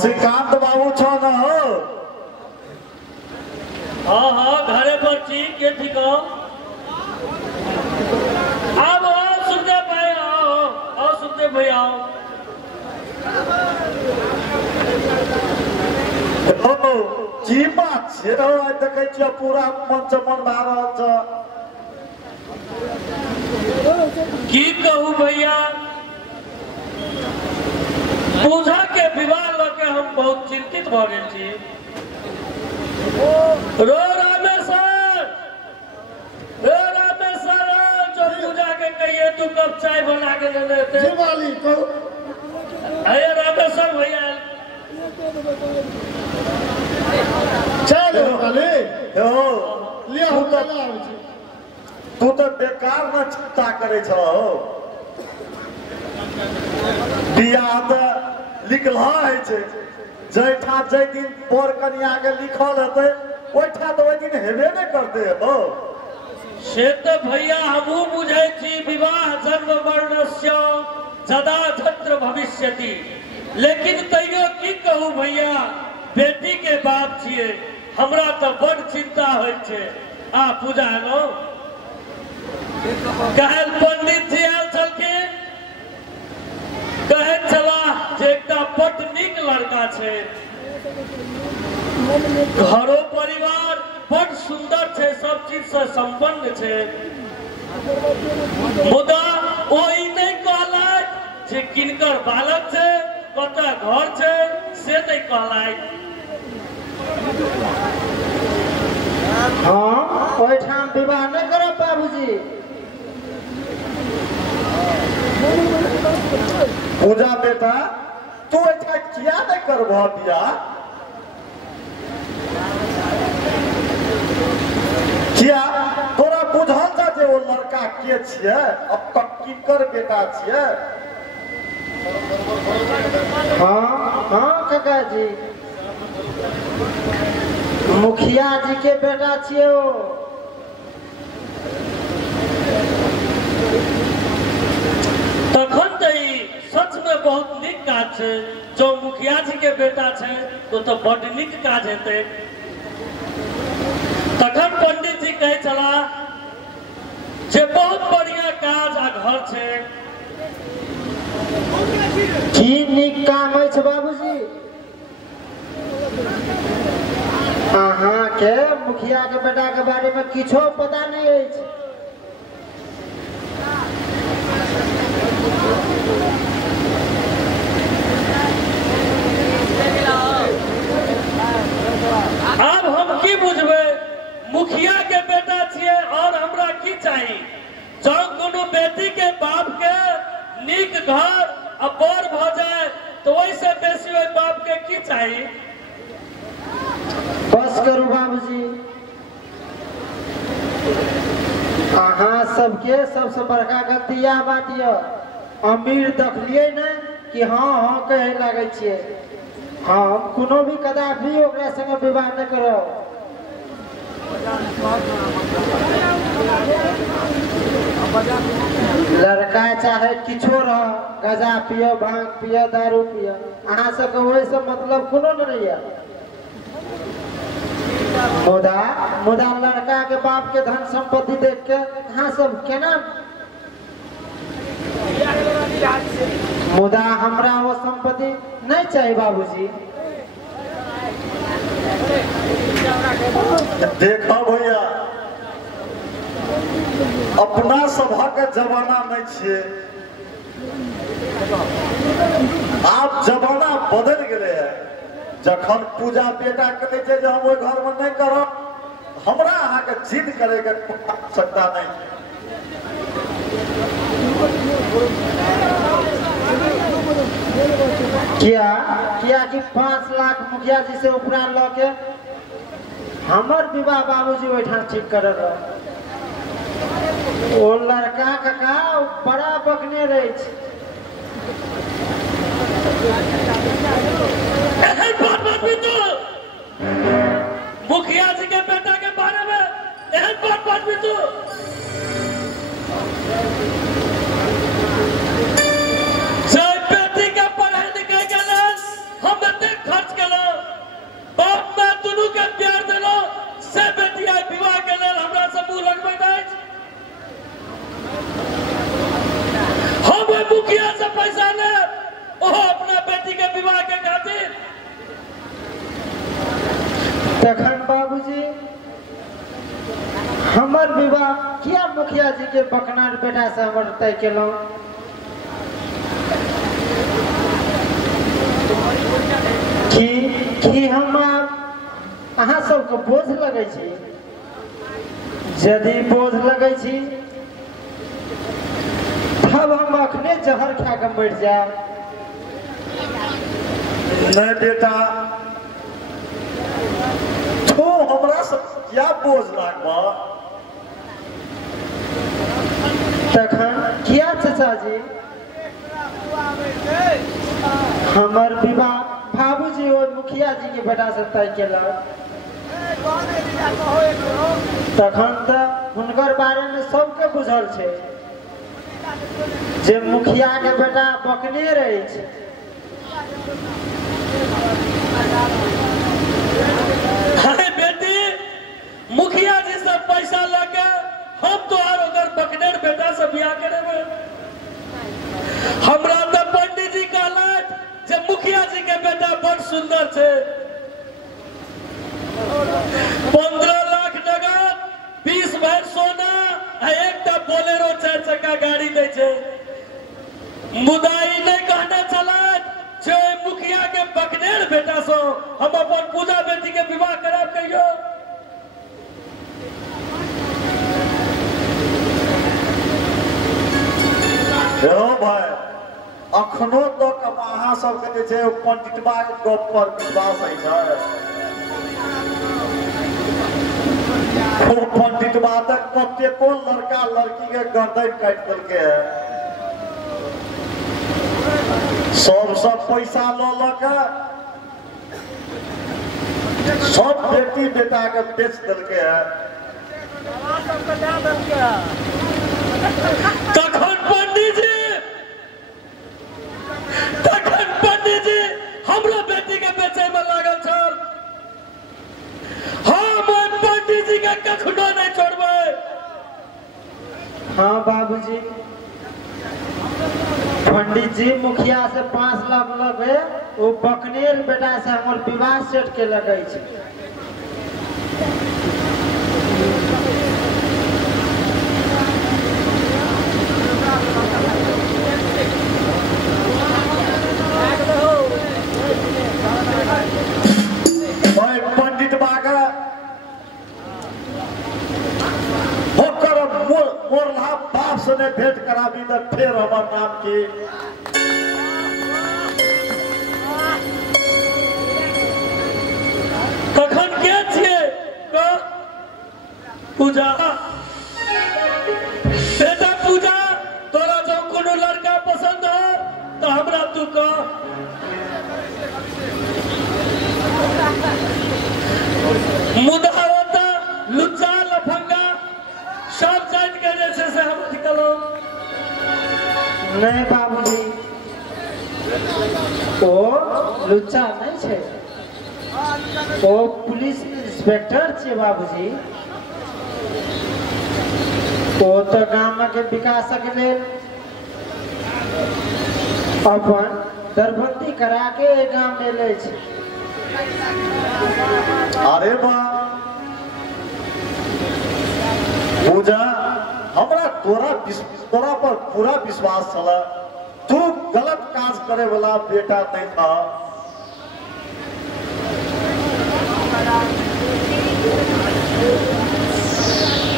श्रीकांत बाबू छो न हो? हाँ हाँ घरे पर ठीक के ठीक हो। अब आओ सुखदेव भाई आओ सुखदेव भाई आओ। की बात छे हो? आइ देखे छियै पूरा मंच मन भा रहल छ। की कहूँ भैया, पूजा के विवाह लगे हम बहुत चिंतित भ गए छी। रो रामेश्वर जो पूजा के कहिए तू कब चाय बना के ले लेते। दिवाली को अरे रामेश्वर भैया चलो वाले हो लिया हो तू तो बेकार न चिंता करे छ हो। बियाह त लिखल है छे, जैठा जै दिन पर कन्या के लिखल हेतै ओइठा तो ओइ दिन हेबे नै करते हो। से तो भैया हमहू बुझे छी विवाह जन्म वर्णस्य सदा छत्र भविष्यति, लेकिन तैयो की कहूँ भैया, बेटी के बाप छिए, हमरा तो बड़ चिंता होय छे। आ पूजा नो कहल पंडित जी आयल छलखिन, कहे छला जे एकटा बड़ नीक लड़का छे, घरो परिवार बड़ सुंदर छे, सब चीज से संपन्न छे, मुदा ओ ई नहीं कहलाइ जे किनकर बालक छे, कतऽ घर छे से नहीं कहलाइ। हाँ ओहिठाम विवाह नहीं करब बाबूजी। पूजा बेटा तू ऐठा किया नहीं करबह बियाह? किया तोरा बुझल जा जे वो लड़का के छिए, अब तक किनकर बेटा छिए? हाँ हाँ काका जी, मुखिया जी के बेटा छिए ओ। तखन तो ई सच में बहुत नीक काज छे, जो मुखिया जी के बेटा छे तो बड़ नीक काज हेतै। तखन पंडित जी कहे चला जे बहुत बढ़िया काज आ घर छे। की नीक काम है बाबूजी? अहाँ के मुखिया के बेटा के बारे में किछो पता नहीं है। अब हम की बुझबे, मुखिया के बेटा छिए और हमरा की चाहिए? जौ कोनो बेटी के बाप के नीक घर अब बर भ जाए तो वैसे बेसी ओइ बाप के की चाहिए? बस करू बाबूजी, अहाँ सबके सबसे बड़का गलती यह बात ये, अमीर देखलिए न कि हाँ हाँ कहे लगे छिए। हम कोनो भी कदापि ओकरा संगे विवाह नहीं करब। लड़का चाहे किछो रह, गजा पियो, भांग पियो, दारू पियो, अहाँ सबके वही से मतलब कोनो नहीं है। मुदा लड़का के बाप के धन संपत्ति देख के अहाँ सब केना? मुदा हमरा वो संपत्ति नहीं चाहिए बाबूजी। देखो भैया, अपना सभा के जमाना नहीं छे, आप जमाना बदल गए है। जखन पूजा बेटा कहते जे हम ओइ घर में नहीं करब, हमरा अहाँ के जिद करे के आवश्यकता नहीं। क्या कि 5 लाख मुखिया जी से उपरा ल के हमर विवाह बाबूजी ओहिठाम ठीक कर रहा। ओ लड़का काका बड़ा बकने रहे छे। मुखिया जी के बेटा के बारे में एहन बात भी तू बेटी के पढ़ाई लिखाई के लेल हम एते हमर विवाह किया मुखिया जी के बकनार बेटा से हमर तय केलहुँ कि हम अहाँ सबके बोझ लगै छी यदि बोझ लगै छी तब हम अखने जहर खा के मर जाए नहीं बेटा तो हमरा सब क्या बोझ लागबा तखन किया चाचा जी हमर विवाह बाबूजी और मुखिया जी के बेटा से तय केलक तखन तऽ हुनकर बारे में सबके बुझल छै जे मुखिया के बेटा बकने रहे छै अरे बेटी मुखिया जी से पैसा लगे हम तो आर अगर बकनेर बेटा से बियाह करेबे हमरा तो पंडित जी कहलक जे मुखिया जी के बेटा बड़ सुंदर छे 15 लाख नगद 20 भर सोना आ एकटा बोलेरो 4 चक्का गाड़ी दै छै मुदाई नहीं कहने चलत जे मुखिया के बकनेर बेटा सो हम अपन पूजा बेटी के विवाह करब कहियो हेलो भाई अखनो तक अहाँ सबके जे छै पंडितबा के गप पर विश्वास है छै पंडितबा तक कतेको लड़का लड़की के गर्दन काट देलकै है सब पैसा ल के सब बेटी बेटा के बेच देलकै है तखन पंडित जी हमरो बेटी के बेचे में लागल छल हम पंडित जी के कखनो नहीं छोड़बै हाँ बाबूजी पंडित जी मुखिया से 5 लाख लगे वो बकनेर बेटा से हमर विवाह सेट के लगे छै पंडितबा के मोरला बाप से ने भेंट कराबी तो फिर हमर नाम की कखन के छिए पूजा बेटा पूजा तोरा जो कोनो लड़का पसंद हो तो हमरा तू कह मुदा होता लुच्चा लफंगा सब जान के जैसे से हम निकलो नहीं बाबूजी ओ लुच्चा नहीं छै ओ पुलिस इंस्पेक्टर छै बाबूजी ओ तो गाम के विकास के लेल अपन दरबंदी करा के गाम में ले छै अरे बा पूजा हमरा तोरा पर पूरा विश्वास चला तू गलत काज करे वाला बेटा नहीं था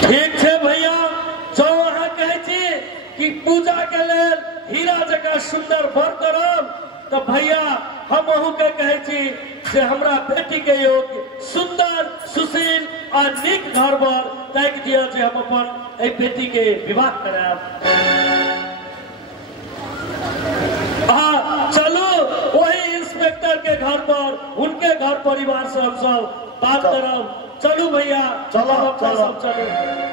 ठीक है भैया जो अहाँ कहे छी कि पूजा के लेल हीरा जकाँ सुंदर वर करब तो भैया हम अहू के कहे छी जे हमरा बेटी के योग्य सुंदर सुशील और नीक घर पर ताकि दिया जे हम अपन ए बेटी के विवाह कराब चलो वही इंस्पेक्टर के घर पर उनके घर परिवार से हम सब बात करब चलू भैया चलो सब चलो